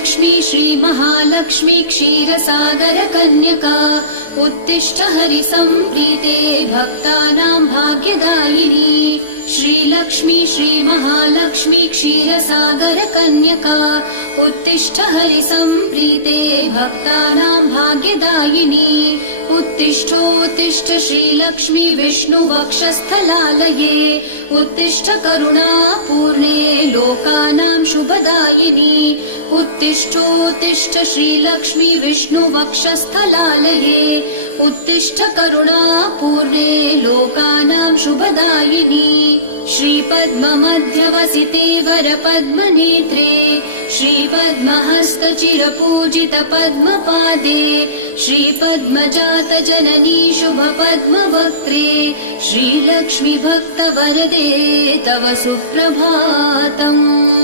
श्रीलक्ष्मी श्रीमहालक्ष्मी क्षीरसागर कन्यका उत्तिष्ठ हरिसम्प्रीते भक्तानां भाग्यदायिनी। श्रीलक्ष्मी श्रीमहालक्ष्मी क्षीरसागर कन्यका उत्तिष्ठ हरिसम्प्रीते भक्तानां भाग्यदायिनी। उत्तिष्ठोत्तिष्ठ श्रीलक्ष्मी विष्णुवक्षस्थलालये उत्तिष्ठ करुणापूर्णे लोकानां शुभदायिनी। उत्तिष्ठोत्तिष्ठ श्रीलक्ष्मी विष्णुवक्षस्थलालये उत्तिष्ठ करुणापूर्णे लोकानां शुभदायिनी। श्रीपद्ममध्यवसिते वरपद्मनेत्रे श्रीपद्महस्तचिरपूजित पद्मपादे श्रीपद्मजात जननी शुभपद्मवक्त्रे श्रीलक्ष्मी भक्तवरदे तव सुप्रभातम्।